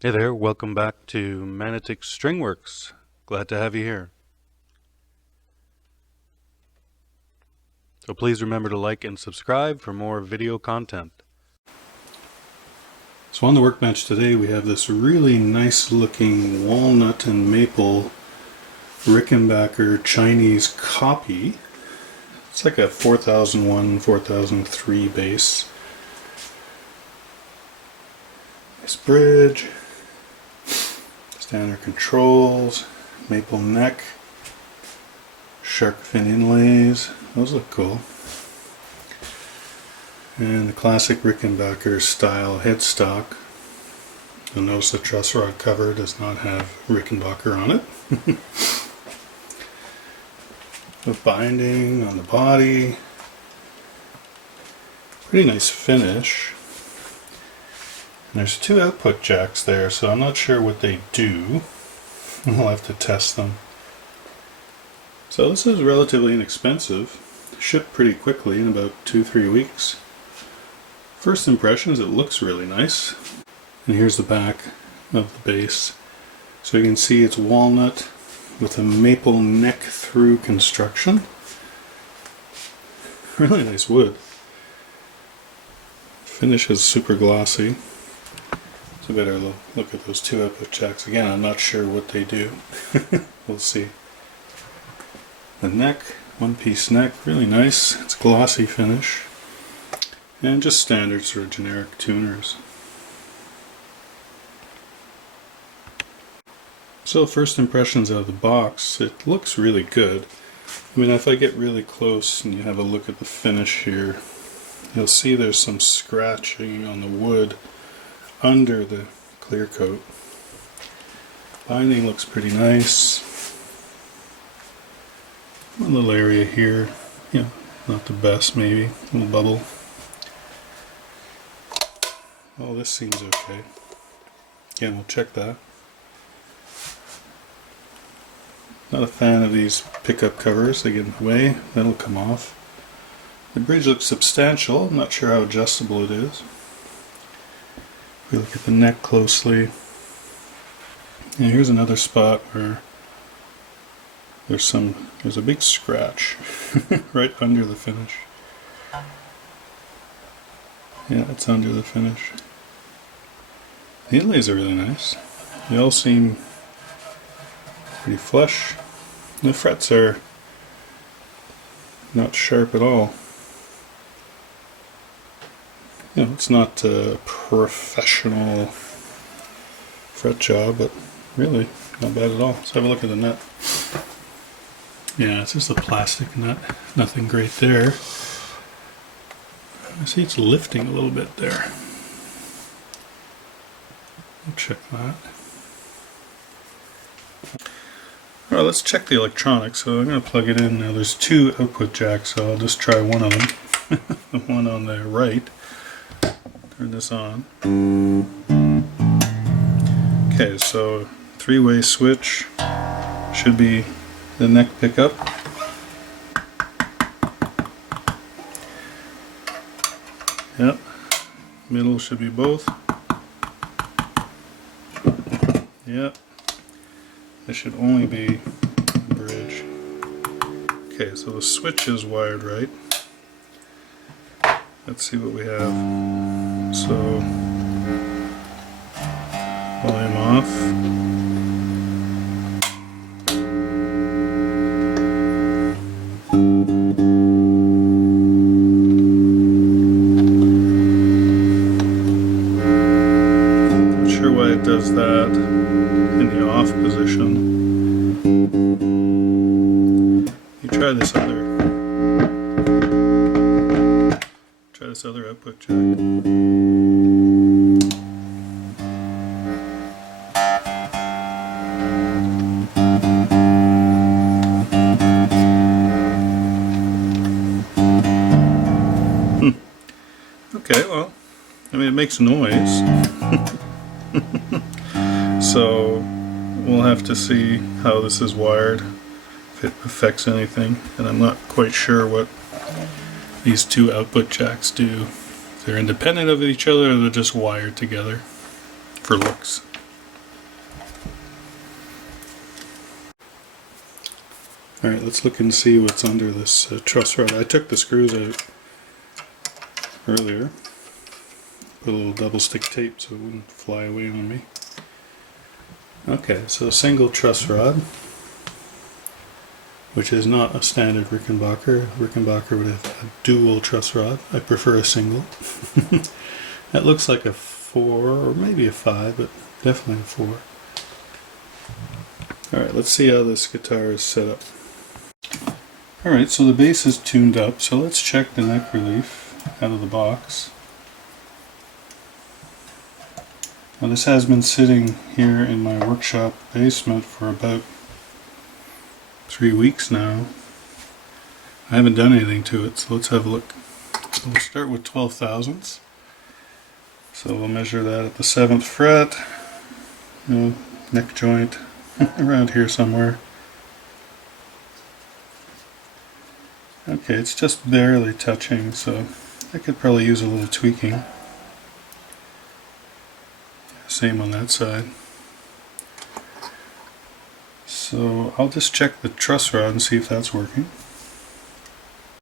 Hey there, welcome back to Manotick StringWorks. Glad to have you here. So please remember to like and subscribe for more video content. So on the workbench today we have this really nice looking walnut and maple Rickenbacker Chinese copy. It's like a 4001, 4003 base. Nice bridge. Standard controls, maple neck, shark fin inlays, those look cool. And the classic Rickenbacker style headstock. You'll notice the truss rod cover does not have Rickenbacker on it. The binding on the body, pretty nice finish. And there's two output jacks there, so I'm not sure what they do. We'll have to test them. So this is relatively inexpensive. Shipped pretty quickly in about 2-3 weeks. First impressions, it looks really nice. And here's the back of the base. So you can see it's walnut with a maple neck through construction. Really nice wood. Finish is super glossy. So better look at those two output jacks. Again, I'm not sure what they do. We'll see. The neck, one-piece neck, really nice. It's glossy finish. And just standard sort of generic tuners. So first impressions out of the box, it looks really good. I mean, if I get really close and you have a look at the finish here, you'll see there's some scratching on the wood under the clear coat. Binding looks pretty nice. One little area here, not the best maybe, a little bubble. Oh, this seems okay. Again, we'll check that. Not a fan of these pickup covers, they get in the way, that'll come off. The bridge looks substantial, I'm not sure how adjustable it is. If we look at the neck closely, and here's another spot where there's a big scratch right under the finish. Yeah, it's under the finish. The inlays are really nice. They all seem pretty flush. The frets are not sharp at all. It's not a professional fret job, but really not bad at all. Let's have a look at the nut. Yeah, it's just a plastic nut. Nothing great there. I see it's lifting a little bit there. We'll check that. Alright, let's check the electronics. So I'm going to plug it in now. There's two output jacks, so I'll just try one of them. The one on the right. Turn this on. Okay, so three-way switch should be the neck pickup. Yep, middle should be both. Yep, this should only be the bridge. Okay, so the switch is wired right. Let's see what we have. So, volume off. Does that in the off position. You try this other output jack. Okay, well, I mean, it makes noise. So we'll have to see how this is wired, if it affects anything, and I'm not quite sure what these two output jacks do. If they're independent of each other or they're just wired together for looks. Alright, let's look and see what's under this truss rod. I took the screws out earlier. Put a little double stick tape so it wouldn't fly away on me. Okay, so a single truss rod, which is not a standard Rickenbacker. Rickenbacker would have a dual truss rod. I prefer a single. That looks like a 4 or maybe a 5, but definitely a 4. Alright, let's see how this guitar is set up. Alright, so the bass is tuned up, so let's check the neck relief out of the box. Now this has been sitting here in my workshop basement for about 3 weeks now. I haven't done anything to it, so let's have a look. So we'll start with 12 thousandths. So we'll measure that at the 7th fret, neck joint, around here somewhere. Okay, it's just barely touching, so I could probably use a little tweaking. Same on that side. So I'll just check the truss rod and see if that's working.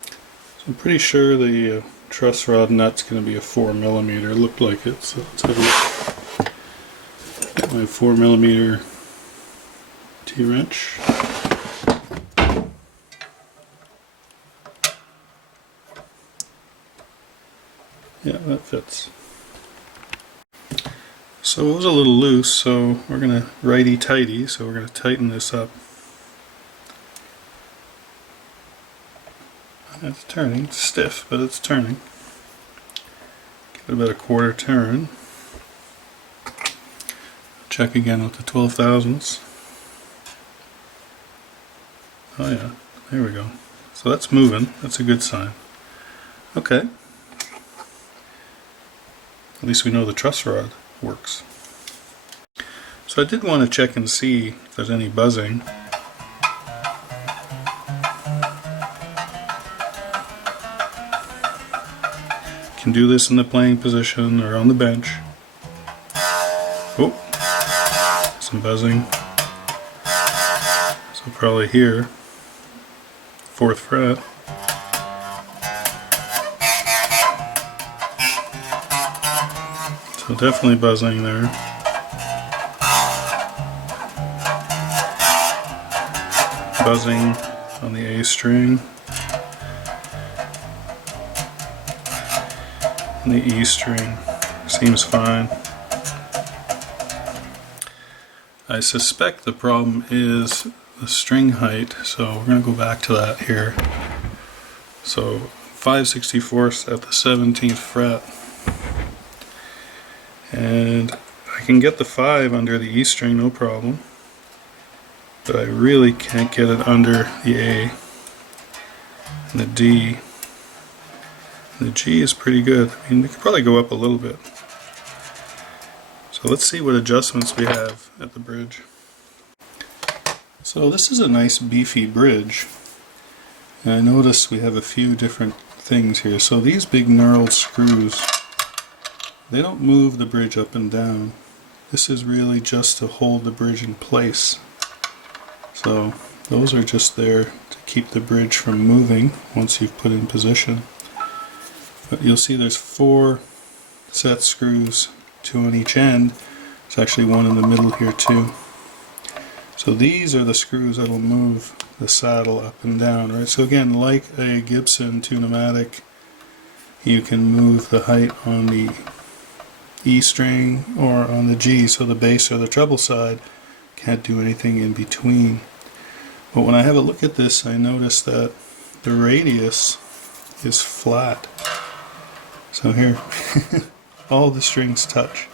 So I'm pretty sure the truss rod nut's going to be a 4mm. It looked like it, so let's have a look. Got my 4mm T-wrench. Yeah, that fits. So it was a little loose, so we're going to righty-tighty, so we're going to tighten this up. It's turning, it's stiff, but it's turning. Give it about a quarter turn. Check again with the 12 thousandths. Oh yeah, there we go. So that's moving, that's a good sign. Okay. At least we know the truss rod works. So I did want to check and see if there's any buzzing. You can do this in the playing position or on the bench. Oh, some buzzing. So probably here, 4th fret. So definitely buzzing there. Buzzing on the A string. And the E string seems fine. I suspect the problem is the string height, so we're going to go back to that here. So 5/64 at the 17th fret. And I can get the 5 under the E string, no problem. But I really can't get it under the A and the D. And the G is pretty good. I mean, we could probably go up a little bit. So let's see what adjustments we have at the bridge. So this is a nice beefy bridge. And I notice we have a few different things here. So these big knurled screws, they don't move the bridge up and down. This is really just to hold the bridge in place. So those are just there to keep the bridge from moving once you've put in position. But you'll see there's 4 set screws, 2 on each end. There's actually 1 in the middle here too. So these are the screws that will move the saddle up and down, right? So again, like a Gibson Tune-o-matic, you can move the height on the E string or on the G, so the bass or the treble side can't do anything in between. But when I have a look at this, I notice that the radius is flat. So here, all the strings touch.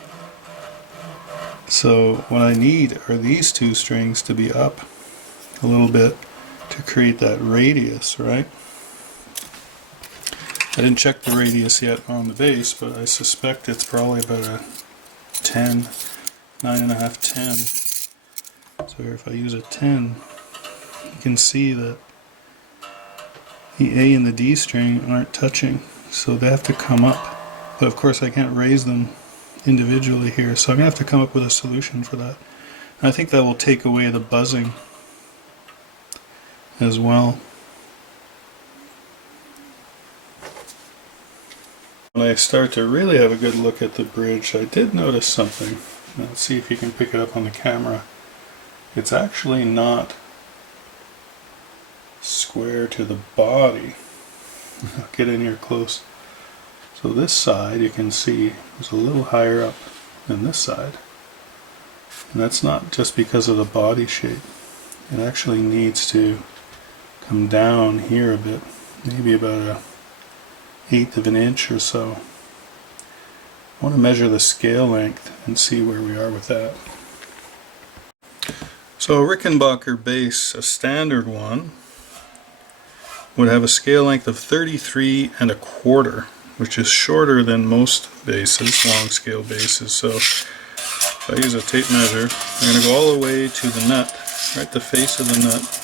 So what I need are these 2 strings to be up a little bit to create that radius, right? I didn't check the radius yet on the bass, but I suspect it's probably about a 10, 9.5, 10. So here, if I use a 10, you can see that the A and the D string aren't touching, so they have to come up. But of course I can't raise them individually here, so I'm going to have to come up with a solution for that. And I think that will take away the buzzing as well. When I start to really have a good look at the bridge, I did notice something. Let's see if you can pick it up on the camera. It's actually not square to the body. I'll get in here close. So this side, you can see, is a little higher up than this side. And that's not just because of the body shape. It actually needs to come down here a bit, maybe about 1/8 of an inch or so. I want to measure the scale length and see where we are with that. So a Rickenbacker bass, a standard one, would have a scale length of 33 1/4, which is shorter than most basses, long scale basses. So if I use a tape measure, I'm going to go all the way to the nut, right the face of the nut.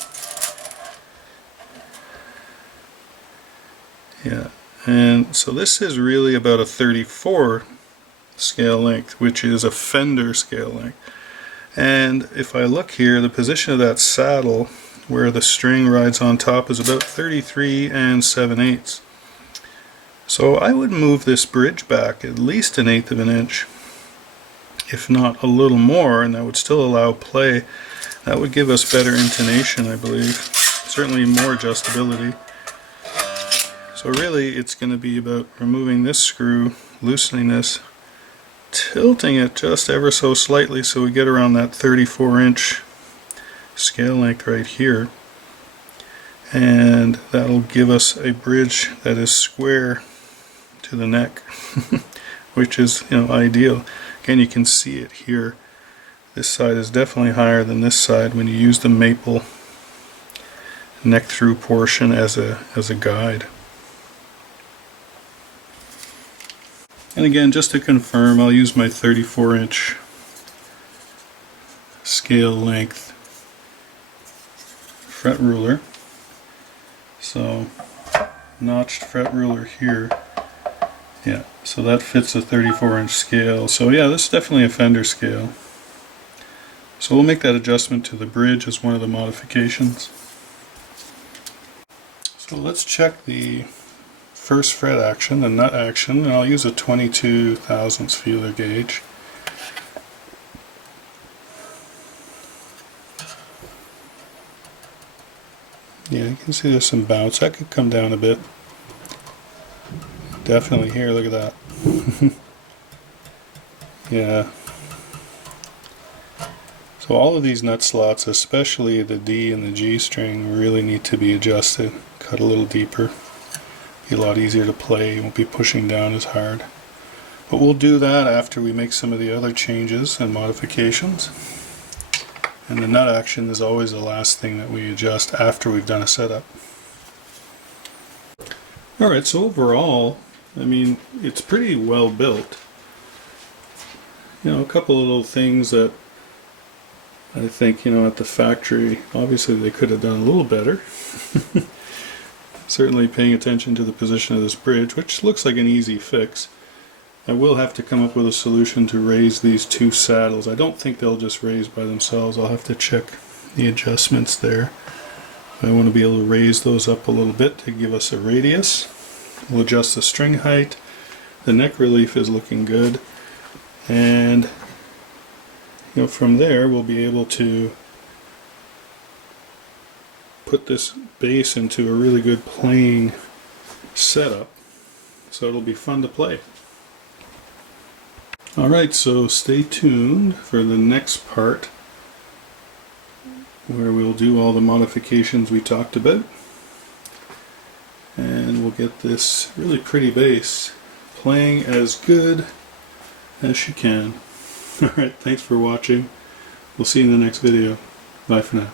Yeah, and so this is really about a 34 scale length, which is a Fender scale length. And if I look here, the position of that saddle where the string rides on top is about 33 7/8. So I would move this bridge back at least 1/8 of an inch, if not a little more, and that would still allow play. That would give us better intonation, I believe. Certainly more adjustability. So really it's going to be about removing this screw, loosening this, tilting it just ever so slightly so we get around that 34-inch scale length right here, and that'll give us a bridge that is square to the neck, which is, ideal. Again, you can see it here. This side is definitely higher than this side when you use the maple neck through portion as a guide. And again, just to confirm, I'll use my 34-inch scale length fret ruler. So, notched fret ruler here. Yeah, so that fits a 34-inch scale. So yeah, this is definitely a Fender scale. So we'll make that adjustment to the bridge as one of the modifications. So let's check the first fret action, the nut action, and I'll use a 22 thousandths feeler gauge. Yeah, you can see there's some bounce. That could come down a bit. Definitely here, look at that. Yeah. So all of these nut slots, especially the D and the G string, really need to be adjusted. Cut a little deeper. Be a lot easier to play, you won't be pushing down as hard. But we'll do that after we make some of the other changes and modifications. And the nut action is always the last thing that we adjust after we've done a setup. Alright, so overall, I mean, it's pretty well built. A couple of little things that I think, at the factory, obviously they could have done a little better. Certainly paying attention to the position of this bridge, which looks like an easy fix. I will have to come up with a solution to raise these two saddles. I don't think they'll just raise by themselves. I'll have to check the adjustments there. I want to be able to raise those up a little bit to give us a radius. We'll adjust the string height. The neck relief is looking good. And from there we'll be able to put this bass into a really good playing setup, so it'll be fun to play. Alright, so stay tuned for the next part where we'll do all the modifications we talked about, and we'll get this really pretty bass playing as good as she can. Alright, thanks for watching. We'll see you in the next video. Bye for now.